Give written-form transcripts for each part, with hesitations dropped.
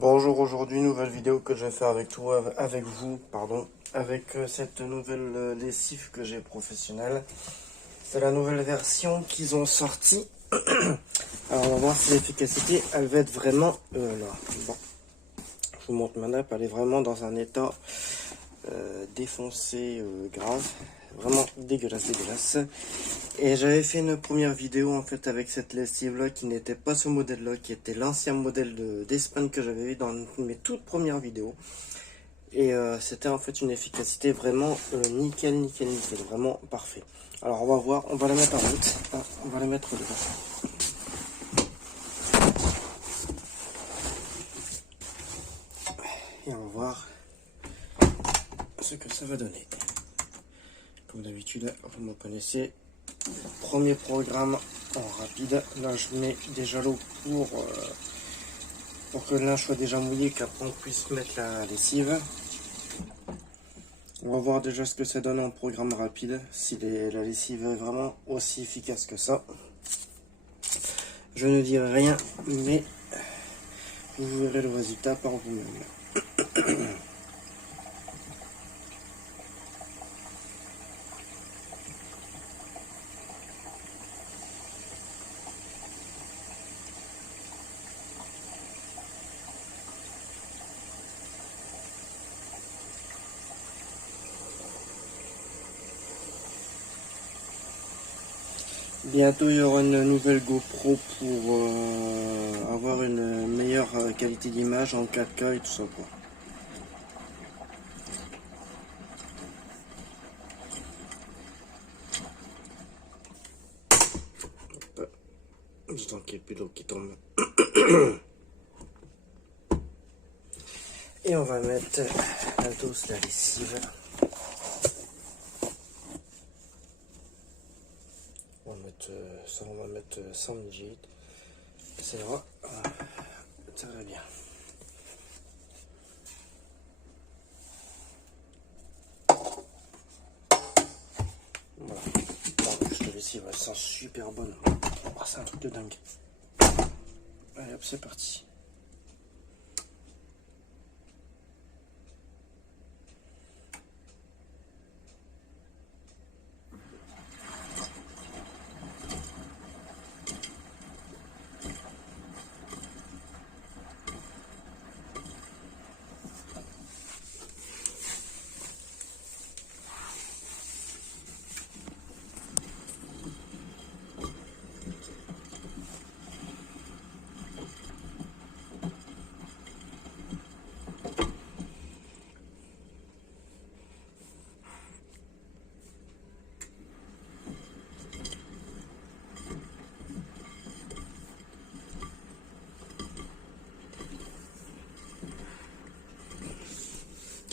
Bonjour, aujourd'hui nouvelle vidéo que je vais faire avec vous, avec cette nouvelle lessive que j'ai professionnelle. C'est la nouvelle version qu'ils ont sortie. Alors on va voir si l'efficacité elle va être vraiment là. Bon, je vous montre ma nappe, elle est vraiment dans un état défoncé grave, vraiment dégueulasse. Et j'avais fait une première vidéo en fait avec cette lessive là qui n'était pas ce modèle là, qui était l'ancien modèle d'Espagne que j'avais eu dans mes toutes premières vidéos. Et c'était en fait une efficacité vraiment nickel, vraiment parfait. Alors on va voir, on va la mettre en route, on va la mettre dedans. Et on va voir ce que ça va donner. Comme d'habitude, vous me connaissez. Premier programme en rapide. Là, je mets déjà l'eau pour que le linge soit déjà mouillé, qu'après on puisse mettre la lessive. On va voir déjà ce que ça donne en programme rapide, si la lessive est vraiment aussi efficace que ça. Je ne dirai rien, mais vous verrez le résultat par vous-même. Bientôt il y aura une nouvelle GoPro pour avoir une meilleure qualité d'image en 4K et tout ça quoi. J'attends qu'il n'y ait plus d'eau qui tombe. Et on va mettre la dose de la lessive. On va mettre 100 ml. Ça ira. Ça va bien. Voilà. En plus, la lessive, elle sent super bonne. Oh, c'est un truc de dingue. Allez hop, c'est parti.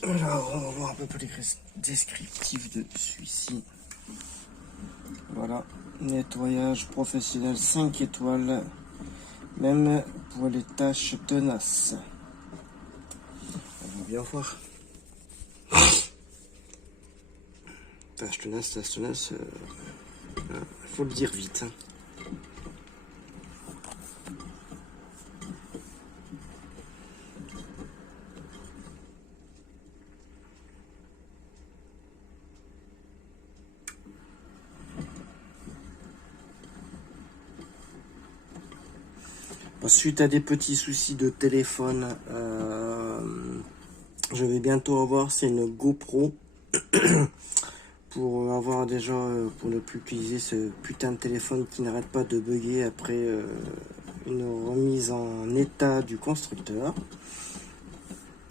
Alors, on va voir un peu plus descriptif de celui-ci. Voilà, nettoyage professionnel 5 étoiles, même pour les tâches tenaces. On va bien voir. Tâches tenaces, faut le dire vite. Suite à des petits soucis de téléphone, je vais bientôt avoir, c'est une GoPro pour avoir déjà, pour ne plus utiliser ce putain de téléphone qui n'arrête pas de bugger après une remise en état du constructeur.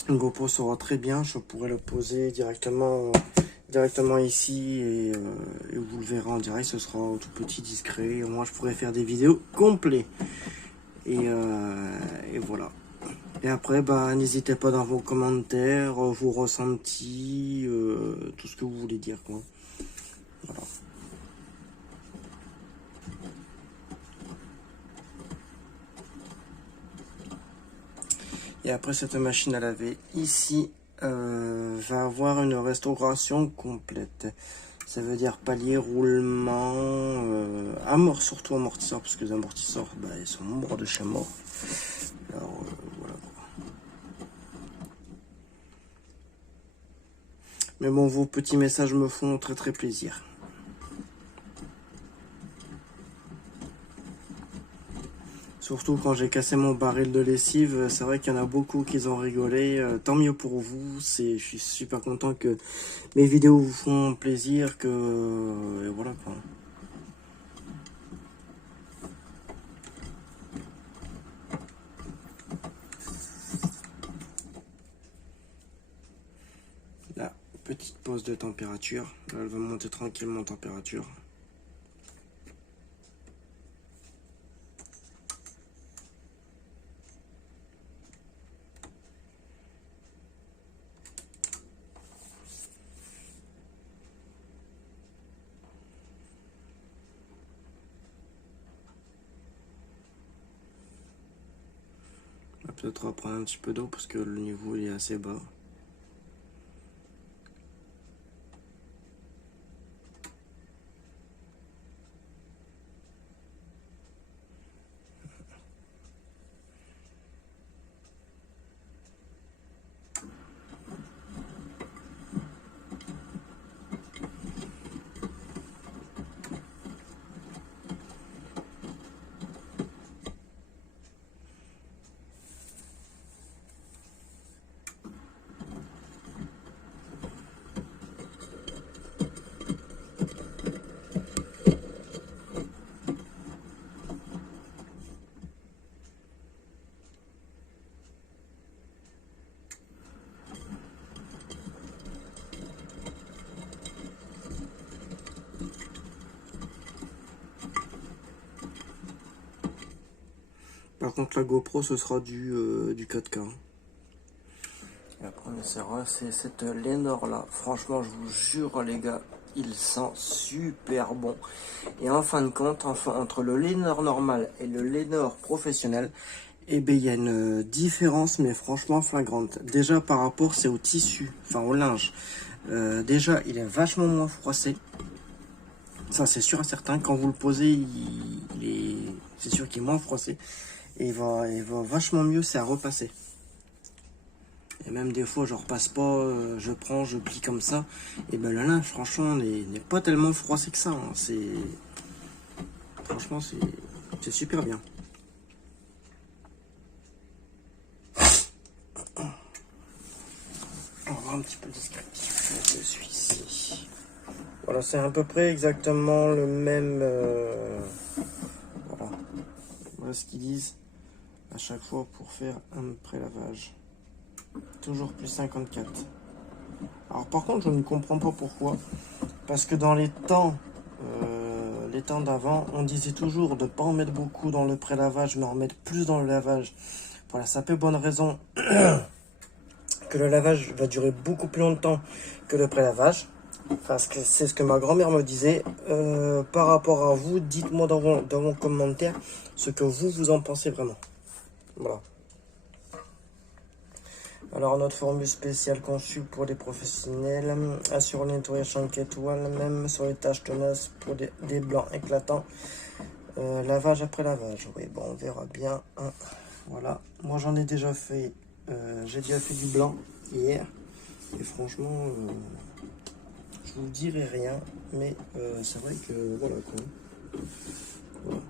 Une GoPro sera très bien, je pourrais le poser directement ici et vous le verrez en direct, ce sera tout petit, discret, au moins je pourrais faire des vidéos complètes. Et voilà. Et après, bah, n'hésitez pas dans vos commentaires, vos ressentis, tout ce que vous voulez dire, quoi. Voilà. Et après, cette machine à laver ici va avoir une restauration complète. Ça veut dire palier, roulement, surtout amortisseur, parce que les amortisseurs, bah, ils sont morts de chez mort. Alors, voilà quoi. Mais bon, vos petits messages me font très très plaisir. Surtout quand j'ai cassé mon baril de lessive, c'est vrai qu'il y en a beaucoup qui ont rigolé. Tant mieux pour vous, je suis super content que mes vidéos vous font plaisir, et voilà quoi. Là, petite pause de température. Là, elle va monter tranquillement en température. Peut-être reprendre un petit peu d'eau parce que le niveau il est assez bas. Par contre la GoPro ce sera du 4K. Et après on essaiera, c'est cette Lenor là. Franchement je vous jure les gars, il sent super bon. Et en fin de compte, entre le Lenor normal et le Lenor professionnel, eh ben, il y a une différence mais franchement flagrante. Déjà par rapport c'est au tissu, enfin au linge. Déjà il est vachement moins froissé. Ça c'est sûr et certain, quand vous le posez, c'est sûr qu'il est moins froissé. Et il va vachement mieux, c'est à repasser. Et même des fois, je repasse pas, je prends, je plie comme ça. Et ben le linge, franchement, n'est pas tellement froissé que ça. Hein. Franchement, c'est super bien. On va voir un petit peu le descriptif de celui-ci. Voilà, c'est à peu près exactement le même. Voilà. Voilà ce qu'ils disent à chaque fois pour faire un prélavage. Toujours plus 54. Alors par contre, je ne comprends pas pourquoi. Parce que dans les temps d'avant, on disait toujours de ne pas en mettre beaucoup dans le pré-lavage, mais en mettre plus dans le lavage. Voilà, ça peut bonne raison que le lavage va durer beaucoup plus longtemps que le pré-lavage. Parce que c'est ce que ma grand-mère me disait. Par rapport à vous, dites-moi dans vos commentaires ce que vous en pensez vraiment. Voilà. Alors notre formule spéciale conçue pour les professionnels assure le nettoyage 5 étoiles, même sur les taches tenaces pour des blancs éclatants. Lavage après lavage, oui bon on verra bien. Hein. Voilà, moi j'en ai déjà fait, j'ai déjà fait du blanc hier et franchement je vous dirai rien, mais c'est vrai que voilà quoi. Voilà.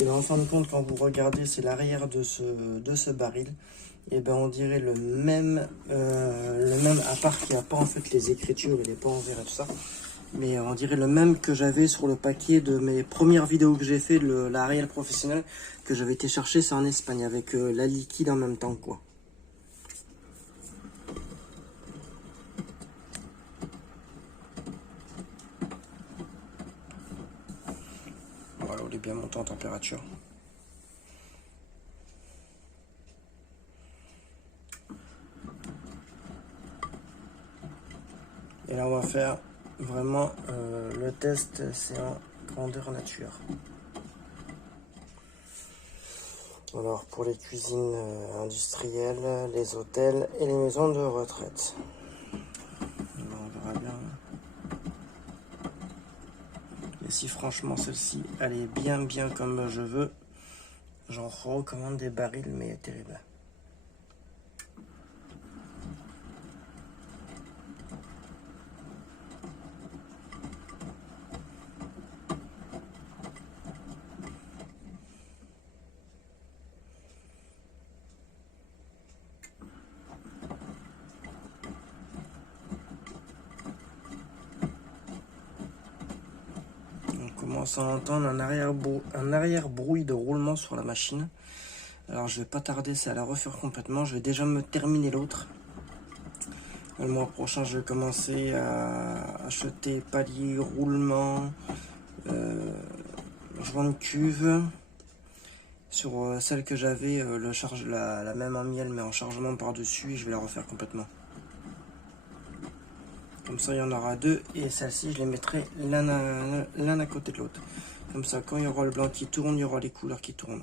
Et en fin de compte quand vous regardez c'est l'arrière de ce baril. Et ben on dirait le même à part qu'il n'y a pas en fait les écritures, il n'est pas en vert et tout ça, mais on dirait le même que j'avais sur le paquet de mes premières vidéos que j'ai fait, la réelle professionnelle que j'avais été chercher, c'est en Espagne avec la liquide en même temps quoi. Voilà, on est bien monté en température. Et là on va faire vraiment le test, c'est en grandeur nature. Alors pour les cuisines industrielles, les hôtels et les maisons de retraite. On verra bien. Et si franchement celle-ci elle est bien comme je veux, j'en recommande des barils mais terribles. commence à entendre un arrière-bruit de roulement sur la machine. Alors je vais pas tarder, c'est à la refaire complètement. Je vais déjà me terminer l'autre. Le mois prochain, je vais commencer à acheter paliers, roulements, joint de cuve. Sur celle que j'avais, la même en miel mais en chargement par-dessus, et je vais la refaire complètement. Comme ça, il y en aura deux, et celle-ci, je les mettrai l'un à côté de l'autre. Comme ça, quand il y aura le blanc qui tourne, il y aura les couleurs qui tournent.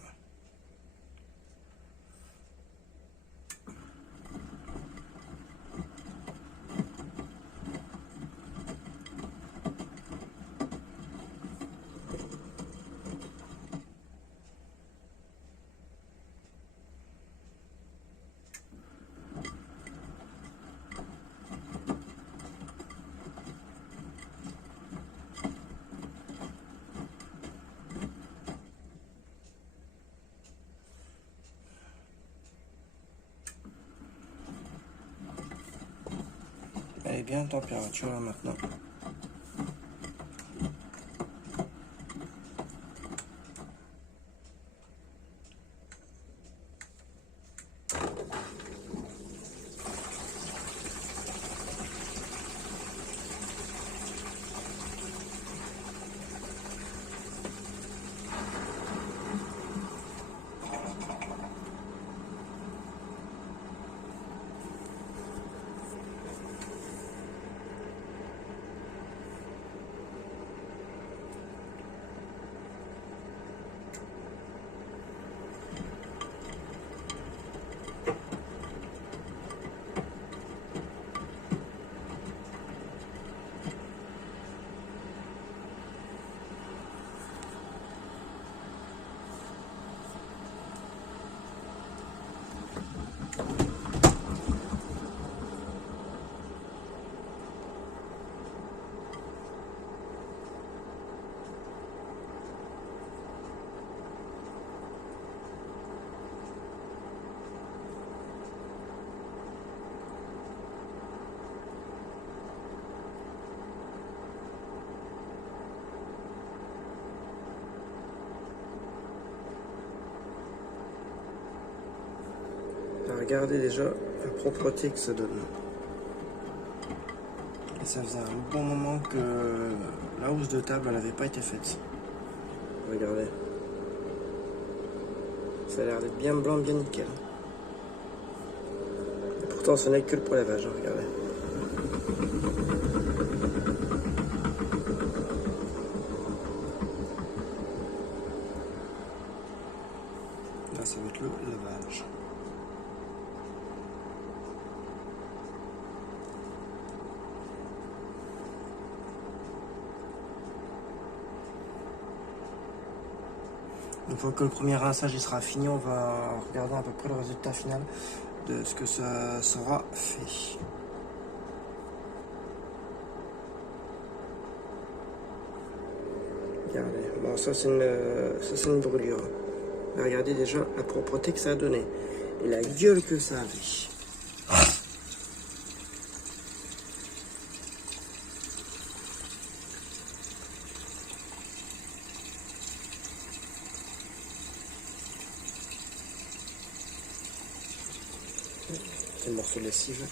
Elle est bien en température là maintenant. Regardez déjà la propreté que ça donne. Et ça faisait un bon moment que la housse de table elle n'avait pas été faite. Regardez. Ça a l'air d'être bien blanc, bien nickel. Et pourtant ce n'est que le prélavage, hein, regardez. Là ça va être le lavage. Une fois que le premier rinçage il sera fini, on va regarder à peu près le résultat final de ce que ça sera fait. Regardez, bon ça c'est une brûlure. Mais regardez déjà la propreté que ça a donné et la gueule que ça avait. C'est le morceau de lessive.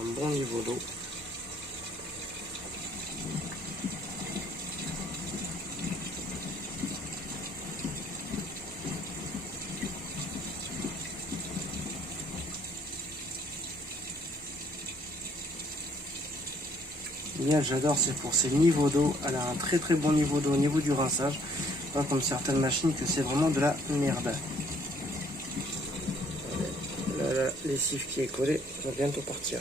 Un bon niveau d'eau. L'IA, j'adore, c'est pour ses niveaux d'eau. Elle a un très très bon niveau d'eau au niveau du rinçage. Pas comme certaines machines que c'est vraiment de la merde. Là, la lessive qui est collée va bientôt partir.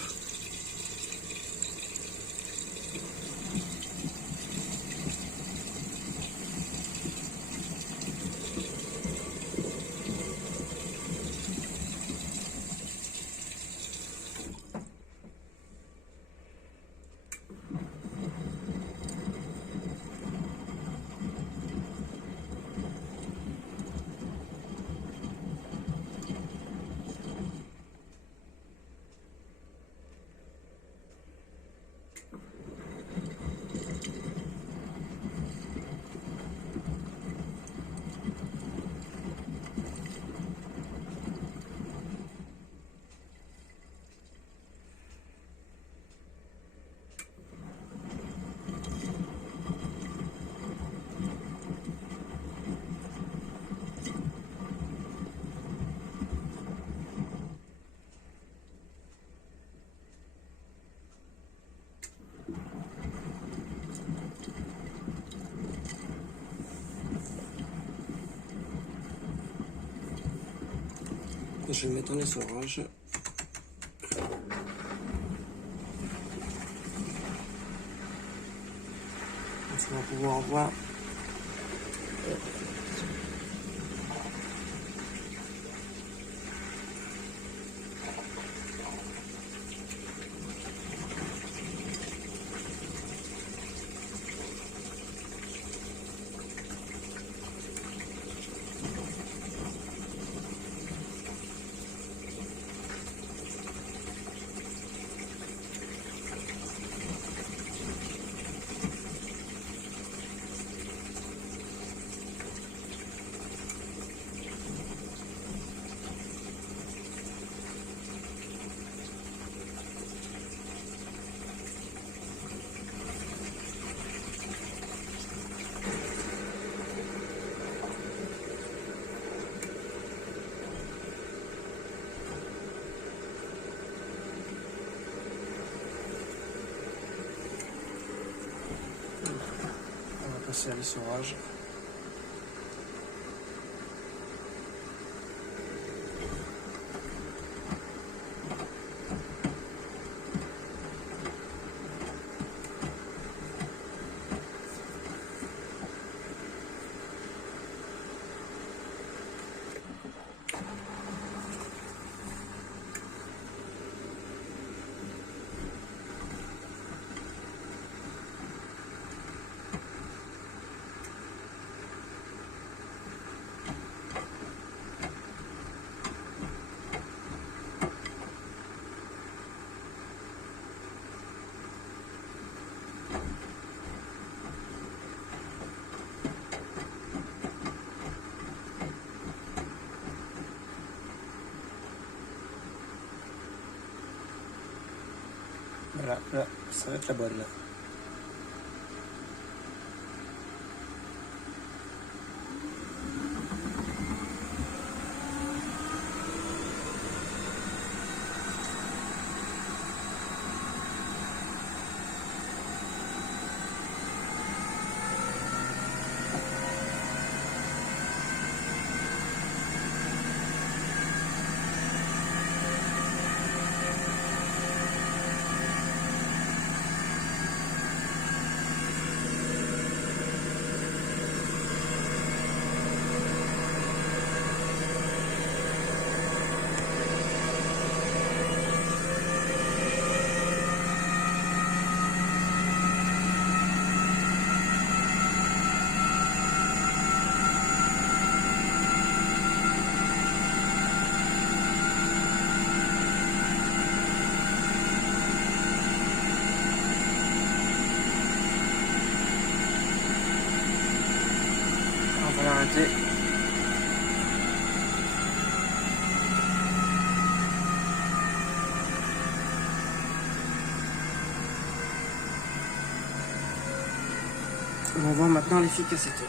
Je vais mettre en essorage. On va pouvoir voir. Passer à l'essorage. Voilà, là, ça va être la bonne. Là. On va l'arrêter. On va voir maintenant l'efficacité.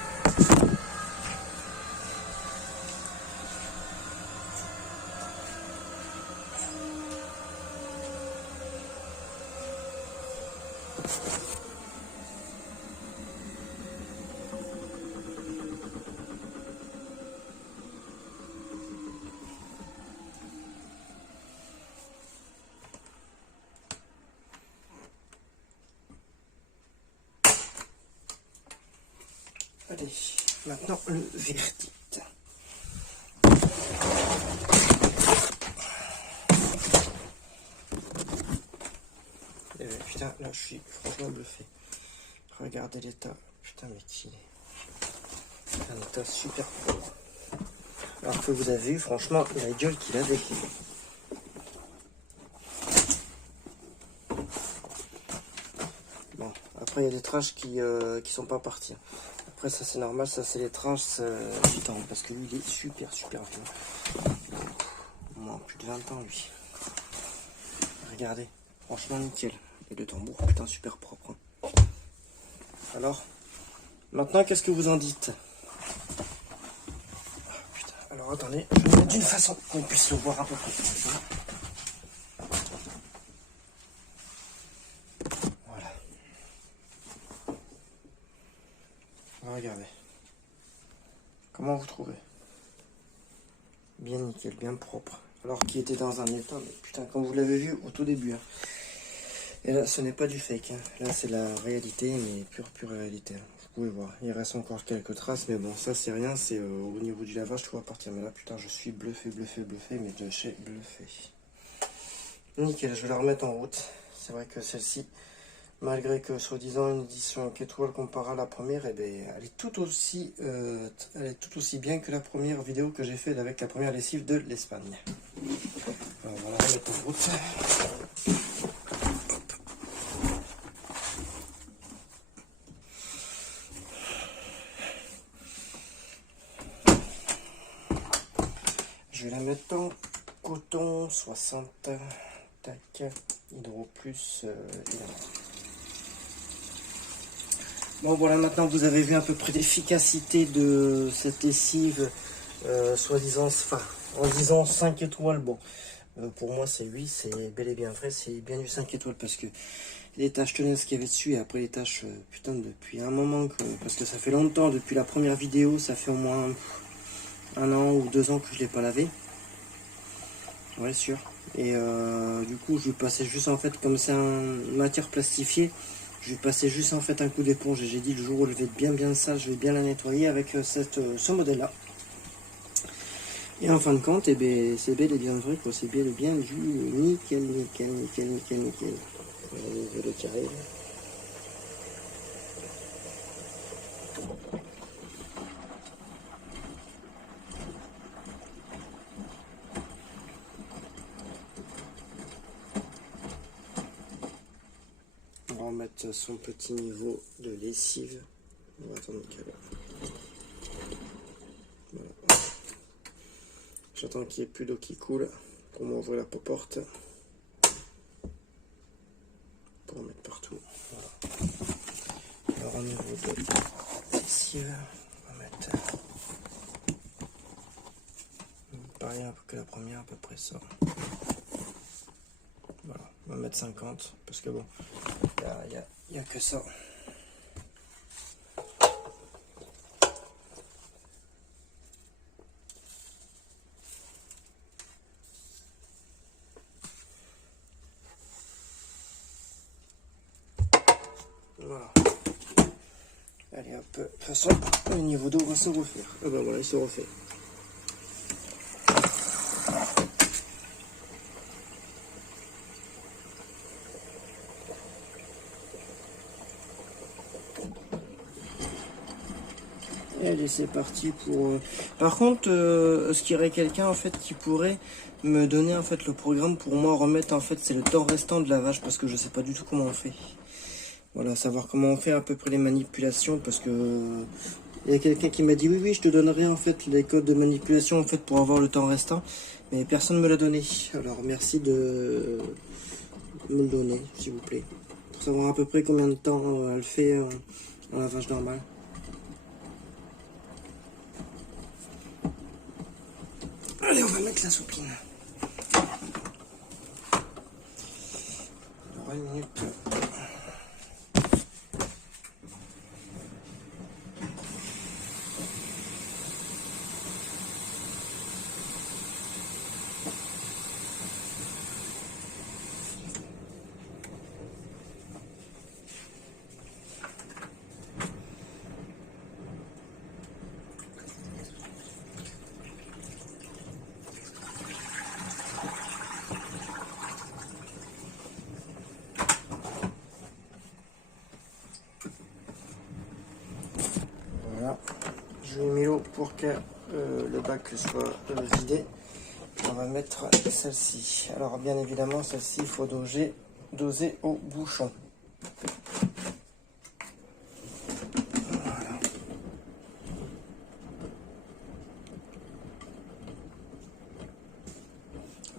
Allez, maintenant le verdict. Et putain, là je suis franchement bluffé. Regardez l'état. Putain, mais qui est un état super propre. Alors que vous avez vu, franchement, la gueule qu'il avait. Bon, après il y a des traces qui sont pas partis. Après ça c'est normal, ça c'est les traces du temps, parce que lui il est super vieux. Au moins plus de 20 ans lui. Regardez, franchement nickel. Et le tambour, putain super propre. Alors, maintenant qu'est-ce que vous en dites? Putain, alors attendez, je vais le mettre d'une façon qu'on puisse le voir à peu près. Voilà. Regardez. Comment vous trouvez? Bien nickel, bien propre. Alors qu'il était dans un état, mais putain, comme vous l'avez vu au tout début. Hein. Et là, ce n'est pas du fake. Hein. Là, c'est la réalité, mais pure réalité. Hein. Vous pouvez voir. Il reste encore quelques traces, mais bon, ça, c'est rien. C'est au niveau du lavage, tout va partir. Mais là, putain, je suis bluffé, mais de chez bluffé. Nickel, je vais la remettre en route. C'est vrai que celle-ci, malgré que soi-disant une édition 5 étoiles comparée à la première, eh bien, elle est tout aussi bien que la première vidéo que j'ai faite avec la première lessive de l'Espagne. Alors, on va la remettre en route. Je vais la mettre en coton 60, tac, Hydro Plus, évidemment. Bon voilà, maintenant vous avez vu à peu près l'efficacité de cette lessive, soi-disant, enfin, en disant 5 étoiles, bon, pour moi c'est 8, c'est bel et bien vrai, c'est bien du 5 étoiles, parce que les taches tenaces qu'il y avait dessus, et après les taches, putain, depuis un moment, parce que ça fait longtemps, depuis la première vidéo, ça fait au moins 1 an ou 2 ans que je l'ai pas lavé. Ouais, sûr. Et du coup, je vais passer juste en fait, comme c'est une matière plastifiée, je vais passer juste en fait un coup d'éponge. Et j'ai dit le jour où elle va être bien sale, je vais bien la nettoyer avec ce modèle-là. Et en fin de compte, eh ben, c'est bel et bien vrai que c'est bel et bien du nickel. Regardez le carré. On va remettre son petit niveau de lessive. On va attendre qu'il y ait. Voilà. J'attends qu'il n'y ait plus d'eau qui coule pour m'ouvrir la porte. Pour en mettre partout. Voilà. Alors au niveau de lessive, on va mettre pareil que la première, à peu près ça. Voilà, on va mettre 50 parce que bon, il n'y a que ça. Voilà. Allez hop, de toute façon, le niveau d'eau va se refaire. Ah ben voilà, il se refait. Allez, c'est parti pour... Par contre, est-ce qu'il y aurait quelqu'un en fait qui pourrait me donner en fait le programme pour moi remettre en fait c'est le temps restant de lavage parce que je sais pas du tout comment on fait. Voilà, savoir comment on fait à peu près les manipulations parce que il y a quelqu'un qui m'a dit oui je te donnerai en fait les codes de manipulation en fait pour avoir le temps restant, mais personne ne me l'a donné. Alors merci de me le donner s'il vous plaît pour savoir à peu près combien de temps elle fait en lavage normal. Allez, on va mettre la soupline. Alors, une minute. pour que le bac soit vidé, on va mettre celle-ci. Alors bien évidemment, celle-ci, il faut doser au bouchon. Voilà.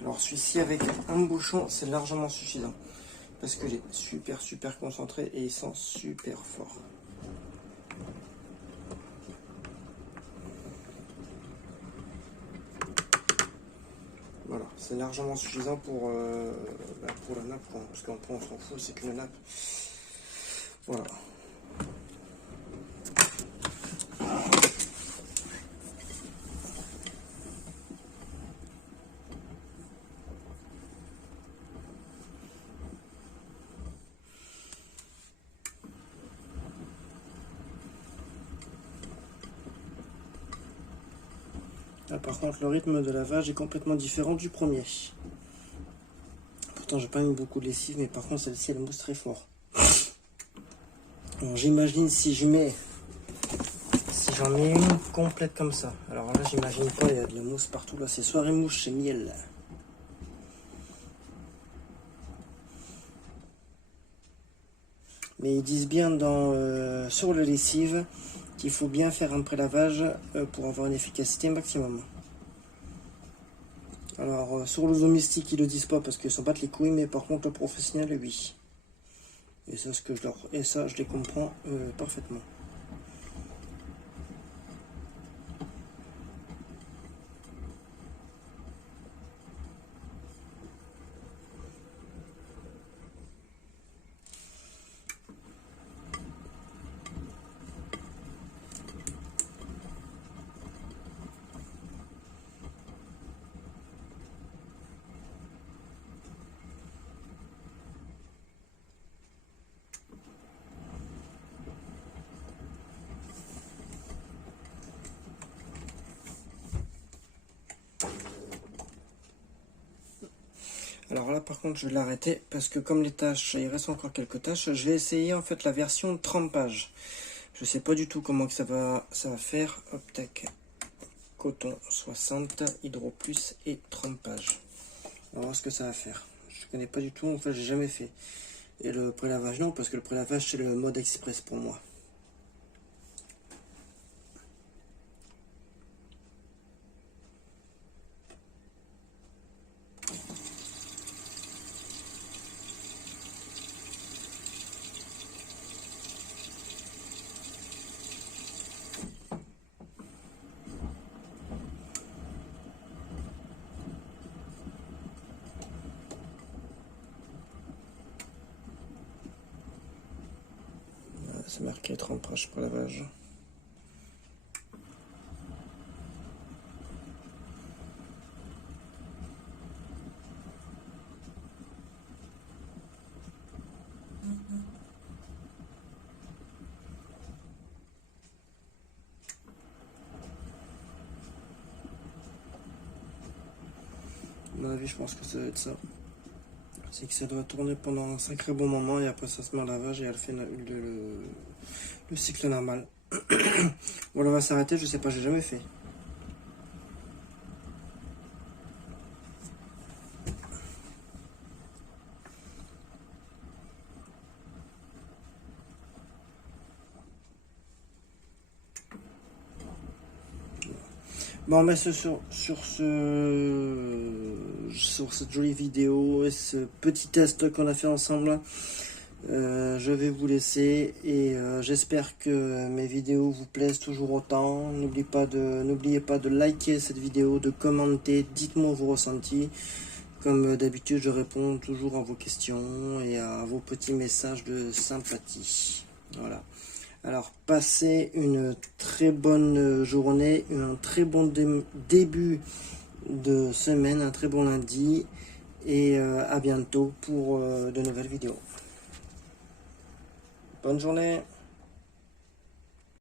Alors celui-ci avec un bouchon, c'est largement suffisant. Parce qu'il est super concentré et il sent super fort. Voilà, c'est largement suffisant pour la nappe, parce qu'après on s'en fout, c'est qu'une nappe. Voilà. Là, par contre, le rythme de lavage est complètement différent du premier. Pourtant, j'ai pas mis beaucoup de lessive, mais par contre, celle-ci, elle mousse très fort. Alors, j'imagine si j'en mets une complète comme ça. Alors là, j'imagine pas, il y a de la mousse partout. Là, c'est soirée mouche chez Miel. Mais ils disent bien sur le lessive qu'il faut bien faire un pré-lavage pour avoir une efficacité maximum. Alors sur le domestique ils le disent pas parce qu'ils s'en battent les couilles, mais par contre le professionnel oui. Et ça, je les comprends parfaitement. Alors là par contre je vais l'arrêter parce que comme les tâches, il reste encore quelques tâches, je vais essayer en fait la version trempage. Je sais pas du tout comment que ça va faire. Hop, tac. Coton 60, Hydro Plus et trempage. On va voir ce que ça va faire. Je connais pas du tout, en fait j'ai jamais fait. Et le pré-lavage non, parce que le pré-lavage c'est le mode express pour moi. C'est marqué trempage pré-lavage. À mon avis, je pense que ça va être ça. C'est que ça doit tourner pendant un sacré bon moment et après ça se met en lavage et elle fait le cycle normal. Voilà, on va s'arrêter, je sais pas, j'ai jamais fait. Bon, mais sur cette jolie vidéo et ce petit test qu'on a fait ensemble, je vais vous laisser et j'espère que mes vidéos vous plaisent toujours autant. N'oubliez pas de liker cette vidéo, de commenter, dites-moi vos ressentis. Comme d'habitude, je réponds toujours à vos questions et à vos petits messages de sympathie. Voilà. Alors, passez une très bonne journée, un très bon début de semaine, un très bon lundi et à bientôt pour de nouvelles vidéos. Bonne journée!